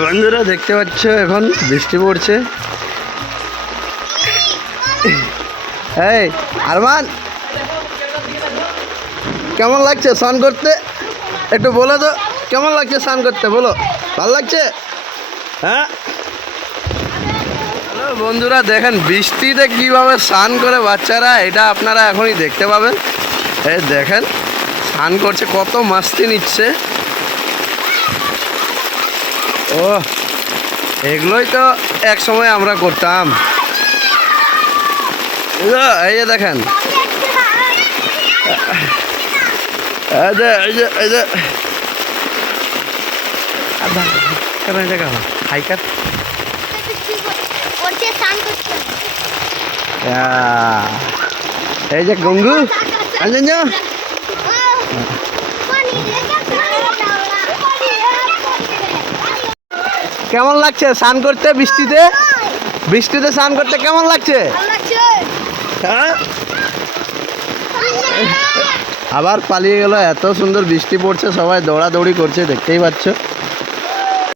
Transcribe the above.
বন্ধুরা, দেখতে পাচ্ছ এখন বৃষ্টি পড়ছে। এই, আরমান, কেমন লাগছে স্নান করতে? একটু বলে তো কেমন লাগছে স্নান করতে, বলো, ভালো লাগছে? হ্যাঁ? বন্ধুরা, দেখেন বৃষ্টিতে কীভাবে স্নান করে বাচ্চারা, এটা আপনারা এখনই দেখতে পাবেন। এই দেখেন, স্নান করছে, কত মাস্তি নিচ্ছে। ও এগুলোই তো এক সময় আমরা করতাম। এই যে- দেখেন। হাইকার এই যে গঙ্গু। আঞ্জন যা পানি কেমন লাগছে? স্নান করতে, বৃষ্টিতে? বৃষ্টিতে স্নান করতে কেমন লাগছে? হ্যাঁ? আবার পালিয়ে গেল, এত সুন্দর বৃষ্টি পড়ছে, সবাই দৌড়াদৌড়ি করছে, দেখতেই পাচ্ছ।